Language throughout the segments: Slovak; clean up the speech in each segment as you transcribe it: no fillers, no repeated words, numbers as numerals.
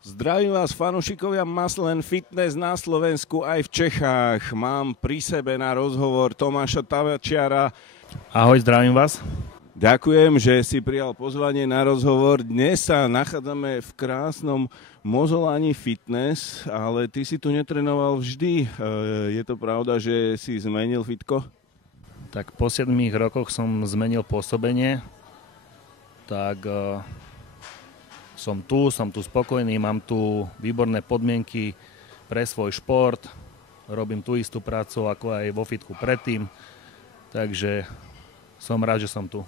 Zdravím vás, fanúšikovia Muscle & Fitness na Slovensku aj v Čechách. Mám pri sebe na rozhovor Tomáša Tavačiara. Ahoj, zdravím vás. Ďakujem, že si prijal pozvanie na rozhovor. Dnes sa nachádzame v krásnom Mozolani Fitness, ale ty si tu netrenoval vždy. Je to pravda, že si zmenil fitko? Tak po 7 rokoch som zmenil pôsobenie. Tak som tu spokojný, mám tu výborné podmienky pre svoj šport. Robím tú istú prácu ako aj vo fitku predtým. Takže som rád, že som tu.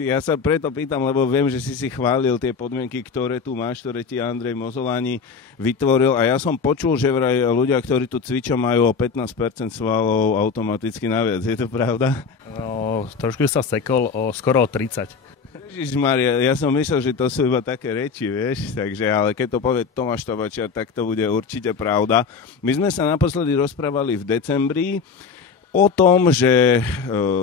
Ja sa preto pýtam, lebo viem, že si chválil tie podmienky, ktoré tu máš, ktoré ti Andrej Mozolani vytvoril. A ja som počul, že vraj ľudia, ktorí tu cvičia, majú o 15% svalov automaticky naviac. Je to pravda? No, trošku sa sekol skoro o 30. Ježišmaria, ja som myslel, že to sú iba také reči, vieš, takže, ale keď to povie Tomáš Tavačiar, tak to bude určite pravda. My sme sa naposledy rozprávali v decembri o tom, že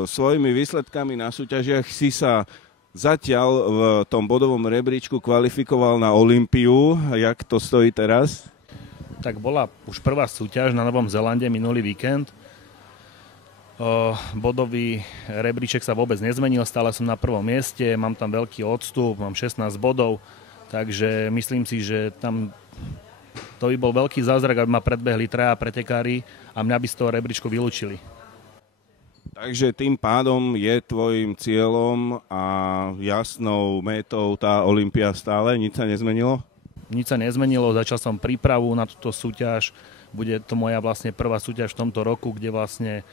svojimi výsledkami na súťažiach si sa zatiaľ v tom bodovom rebríčku kvalifikoval na Olympiu. Jak to stojí teraz? Tak bola už prvá súťaž na Novom Zélande minulý víkend. Bodový rebríček sa vôbec nezmenil, stále som na prvom mieste, mám tam veľký odstup, mám 16 bodov, takže myslím si, že tam to by bol veľký zázrak, aby ma predbehli traja pretekári a mňa by z toho rebríčku vylúčili. Takže tým pádom je tvojim cieľom a jasnou métou tá Olympia stále? Nič sa nezmenilo? Nič sa nezmenilo, začal som prípravu na túto súťaž, bude to moja vlastne prvá súťaž v tomto roku, kde vlastne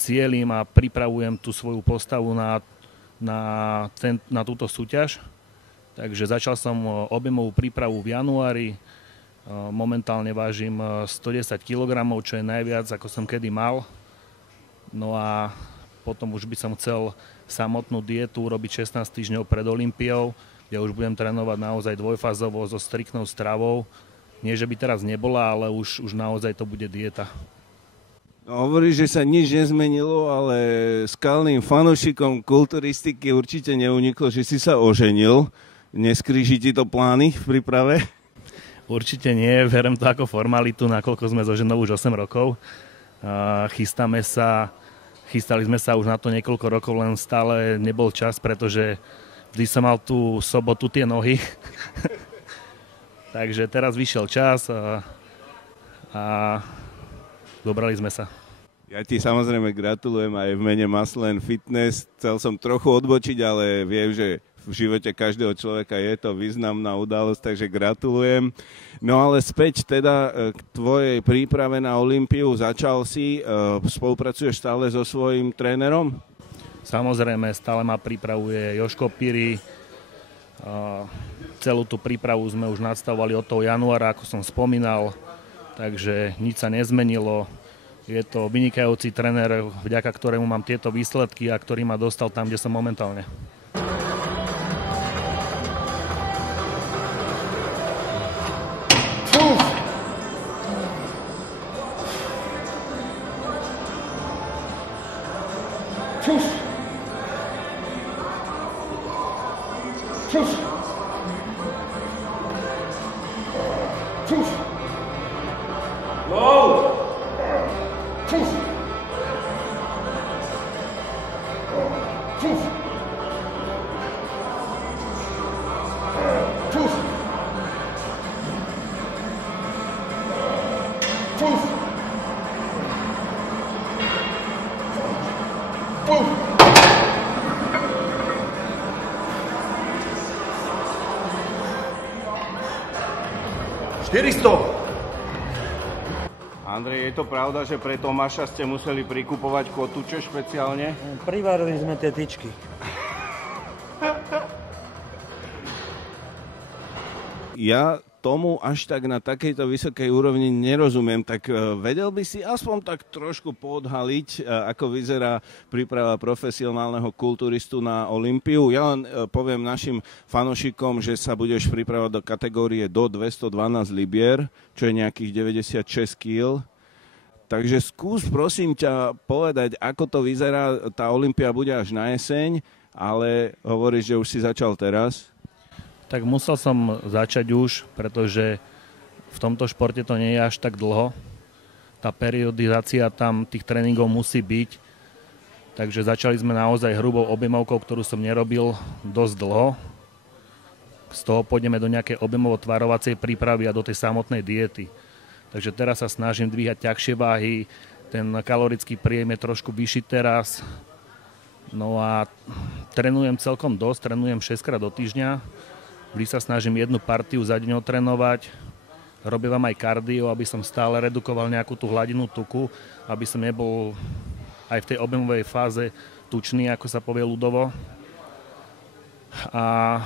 cieľim a pripravujem tú svoju postavu na túto súťaž. Takže začal som objemovú prípravu v januári. Momentálne vážim 110 kg, čo je najviac, ako som kedy mal. No a potom už by som chcel samotnú dietu robiť 16 týždňov pred Olympiou, kde už budem trénovať naozaj dvojfázovo so striktnou stravou. Nie, že by teraz nebola, ale už naozaj to bude dieta. No, hovoríš, že sa nič nezmenilo, ale skalným fanúšikom kulturistiky určite neuniklo, že si sa oženil. Neskríži ti to plány v príprave? Určite nie, verím to ako formalitu, nakoľko sme so ženou už 8 rokov. Chystali sme sa už na to niekoľko rokov, len stále nebol čas, pretože vždy som mal tú sobotu tie nohy. Takže teraz vyšiel čas a dobrali sme sa. Ja ti samozrejme gratulujem aj v mene Muscle & Fitness. Chcel som trochu odbočiť, ale viem, že v živote každého človeka je to významná udalosť, takže gratulujem. No ale späť teda k tvojej príprave na Olympiu. Začal si, spolupracuješ stále so svojím trénerom? Samozrejme, stále ma pripravuje Jožko Piri. Celú tú prípravu sme už nadstavovali od toho januára, ako som spomínal. Takže nič sa nezmenilo. Je to vynikajúci tréner, vďaka ktorému mám tieto výsledky a ktorý ma dostal tam, kde som momentálne. Andrej, je to pravda, že pre Tomáša ste museli prikupovať kotúče špeciálne? Privarili sme tie tyčky. Ja tomu až tak na takejto vysokej úrovni nerozumiem, tak vedel by si aspoň tak trošku poodhaliť, ako vyzerá príprava profesionálneho kulturistu na Olympiu. Ja len poviem našim fanošikom, že sa budeš pripravať do kategórie do 212 libier, čo je nejakých 96 kg. Takže skús, prosím ťa, povedať, ako to vyzerá. Tá Olympia bude až na jeseň, ale hovoríš, že už si začal teraz. Tak musel som začať už, pretože v tomto športe to nie je až tak dlho. Tá periodizácia tam tých tréningov musí byť. Takže začali sme naozaj hrubou objemovkou, ktorú som nerobil dosť dlho. Z toho pôjdeme do nejakej objemovo-tvarovacej prípravy a do tej samotnej diety. Takže teraz sa snažím dvíhať ťažšie váhy, ten kalorický príjem je trošku vyšší teraz. No a trénujem celkom dosť, trénujem 6-krát do týždňa. Vždy sa snažím jednu partiu za deň otrénovať. Robím aj kardio, aby som stále redukoval nejakú tú hladinu tuku, aby som nebol aj v tej objemovej fáze tučný, ako sa povie ľudovo. A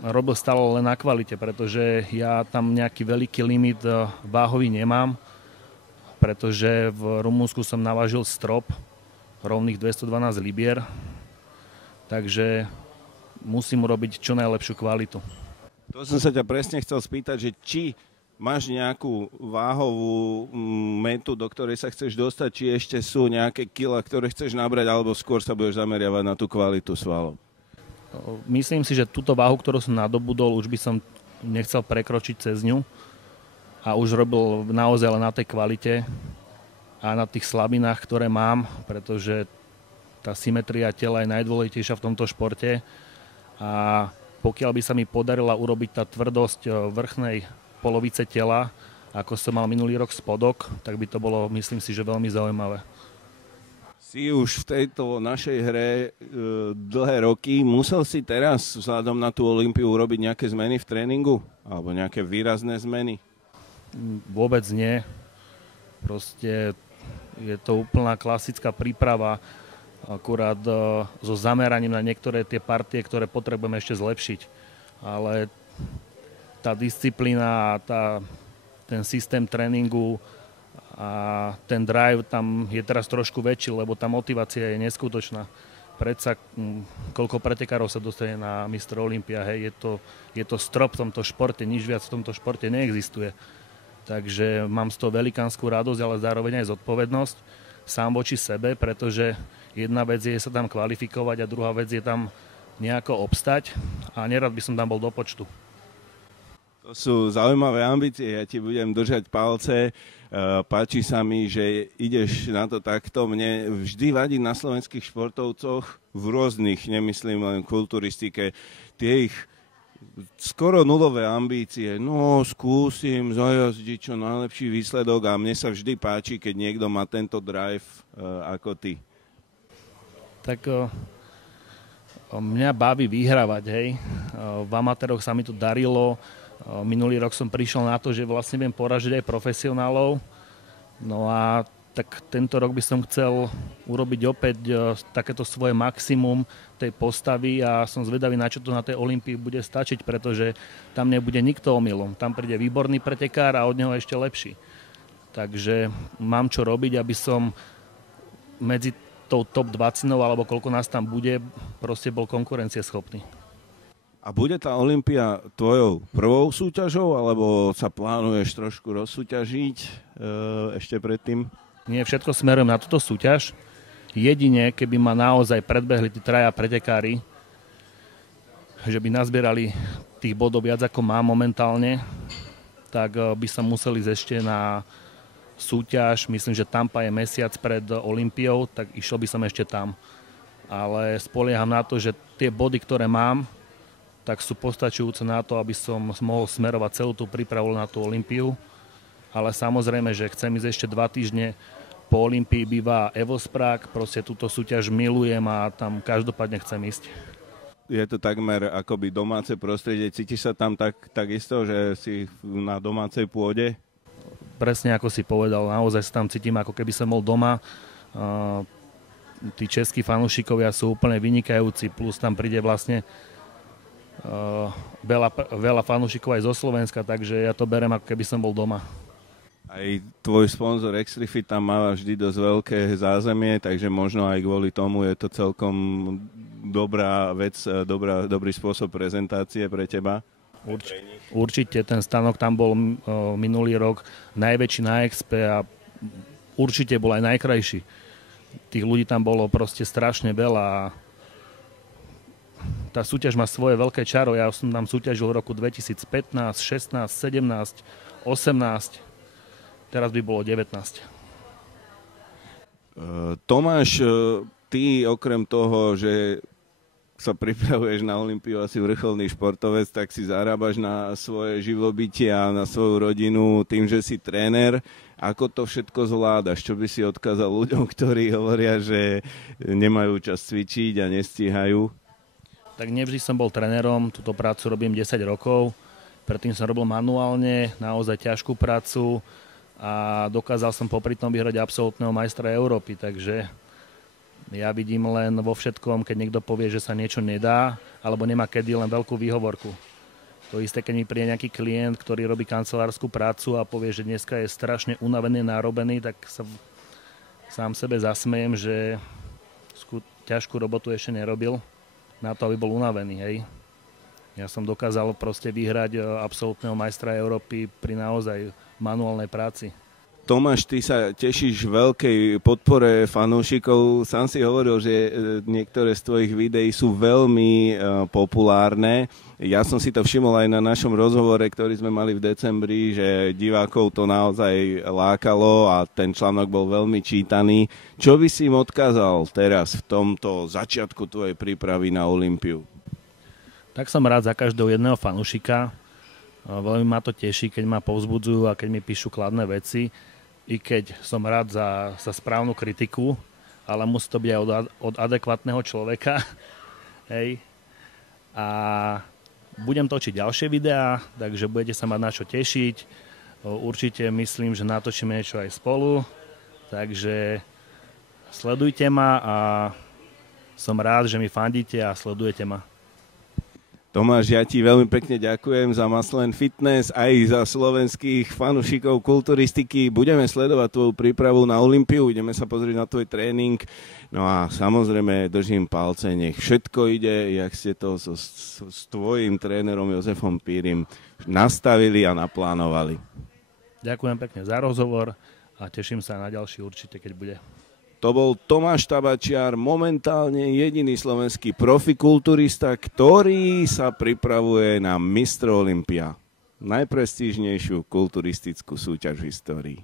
robil stále len na kvalite, pretože ja tam nejaký veľký limit váhový nemám, pretože v Rumunsku som navážil strop rovných 212 libier, takže musím urobiť čo najlepšiu kvalitu. To som sa ťa presne chcel spýtať, že či máš nejakú váhovú metu, do ktorej sa chceš dostať, či ešte sú nejaké kila, ktoré chceš nabrať, alebo skôr sa budeš zameriavať na tú kvalitu svalov? Myslím si, že túto váhu, ktorú som nadobudol, už by som nechcel prekročiť cez ňu a už robil naozaj len na tej kvalite a na tých slabinách, ktoré mám, pretože tá symetria tela je najdôležitejšia v tomto športe a pokiaľ by sa mi podarila urobiť tá tvrdosť vrchnej polovice tela, ako som mal minulý rok spodok, tak by to bolo, myslím si, že veľmi zaujímavé. Si už v tejto našej hre dlhé roky. Musel si teraz vzhľadom na tú Olympiu urobiť nejaké zmeny v tréningu? Alebo nejaké výrazné zmeny? Vôbec nie. Proste je to úplná klasická príprava, akurát so zameraním na niektoré tie partie, ktoré potrebujeme ešte zlepšiť. Ale tá disciplína a ten systém tréningu a ten drive tam je teraz trošku väčší, lebo tá motivácia je neskutočná. Predsa koľko pretekárov sa dostane na Mr. Olympia, hej, je to strop v tomto športe, nič viac v tomto športe neexistuje. Takže mám z toho velikánsku radosť, ale zároveň aj zodpovednosť sám voči sebe, pretože jedna vec je sa tam kvalifikovať a druhá vec je tam nejako obstať a nerad by som tam bol do počtu. To sú zaujímavé ambície, ja ti budem držať palce. Páči sa mi, že ideš na to takto. Mne vždy vadí na slovenských športovcoch v rôznych, nemyslím len kulturistike, tie ich skoro nulové ambície. No, skúsim zajazdiť čo najlepší výsledok a mne sa vždy páči, keď niekto má tento drive ako ty. Tak mňa baví vyhrávať, hej. V amatéroch sa mi to darilo. Minulý rok som prišiel na to, že vlastne viem poražiť aj profesionálov. No a tak tento rok by som chcel urobiť opäť takéto svoje maximum tej postavy a som zvedavý, na čo to na tej Olympii bude stačiť, pretože tam nebude nikto omylom. Tam príde výborný pretekár a od neho ešte lepší. Takže mám čo robiť, aby som medzi tou top 20 alebo koľko nás tam bude, proste bol konkurencieschopný. A bude tá Olympia tvojou prvou súťažou, alebo sa plánuješ trošku rozsúťažiť ešte predtým? Nie, všetko smerujem na túto súťaž. Jedine, keby ma naozaj predbehli tí traja pretekári, že by nazbierali tých bodov viac ako mám momentálne, tak by sa museli ísť ešte na súťaž. Myslím, že Tampa je mesiac pred Olympiou, tak išiel by som ešte tam. Ale spolieham na to, že tie body, ktoré mám, tak sú postačujúce na to, aby som mohol smerovať celú tú prípravu na tú Olympiu. Ale samozrejme, že chcem ísť ešte 2 týždne po Olympii, býva Evosprák, proste túto súťaž milujem a tam každopádne chcem ísť. Je to takmer akoby domáce prostredie, cítiš sa tam takisto, že si na domácej pôde? Presne ako si povedal, naozaj sa tam cítim, ako keby som bol doma. Tí českí fanúšikovia sú úplne vynikajúci, plus tam príde vlastne veľa fanúšikov aj zo Slovenska, takže ja to berem, ako keby som bol doma. Aj tvoj sponzor Extrifit tam má vždy dosť veľké zázemie, takže možno aj kvôli tomu je to celkom dobrá vec, dobrý spôsob prezentácie pre teba. Určite, ten stanok tam bol minulý rok najväčší na Expe a určite bol aj najkrajší. Tých ľudí tam bolo proste strašne veľa a tá súťaž má svoje veľké čaro. Ja som tam súťažil v roku 2015, 16, 17, 18, teraz by bolo 19. Tomáš, ty okrem toho, že sa pripravuješ na Olympiu, asi vrcholný športovec, tak si zarábaš na svoje živobytie a na svoju rodinu tým, že si tréner. Ako to všetko zvládaš? Čo by si odkázal ľuďom, ktorí hovoria, že nemajú čas cvičiť a nestíhajú? Tak nevždy som bol trénerom, túto prácu robím 10 rokov. Predtým som robil manuálne, naozaj ťažkú prácu a dokázal som popri tom vyhrať absolútneho majstra Európy, takže ja vidím len vo všetkom, keď niekto povie, že sa niečo nedá, alebo nemá kedy, len veľkú výhovorku. To isté, keď mi príde nejaký klient, ktorý robí kancelárskú prácu a povie, že dneska je strašne unavený, nárobený, tak sa sám sebe zasmejem, že ťažkú robotu ešte nerobil na to, aby bol unavený. Hej. Ja som dokázal proste vyhrať absolútneho majstra Európy pri naozaj manuálnej práci. Tomáš, ty sa tešíš veľkej podpore fanúšikov. Sám si hovoril, že niektoré z tvojich videí sú veľmi populárne. Ja som si to všimol aj na našom rozhovore, ktorý sme mali v decembri, že divákov to naozaj lákalo a ten článok bol veľmi čítaný. Čo by si im odkázal teraz v tomto začiatku tvojej prípravy na Olympiu? Tak som rád za každého jedného fanúšika. Veľmi ma to teší, keď ma povzbudzujú a keď mi píšu kladné veci. I keď som rád za správnu kritiku, ale musí to byť aj od adekvátneho človeka. Hej. A budem točiť ďalšie videá, takže budete sa mať na čo tešiť. Určite myslím, že natočíme niečo aj spolu. Takže sledujte ma a som rád, že mi fandíte a sledujete ma. Tomáš, ja ti veľmi pekne ďakujem za Maslen Fitness aj za slovenských fanúšikov kulturistiky. Budeme sledovať tvoju prípravu na Olympiu, ideme sa pozrieť na tvoj tréning. No a samozrejme držím palce, nech všetko ide, jak ste to s tvojím trénerom Jozefom Pírim nastavili a naplánovali. Ďakujem pekne za rozhovor a teším sa na ďalší určite, keď bude. To bol Tomáš Tabačiar, momentálne jediný slovenský profikulturista, ktorý sa pripravuje na Mistr Olympia, najprestížnejšiu kulturistickú súťaž v histórii.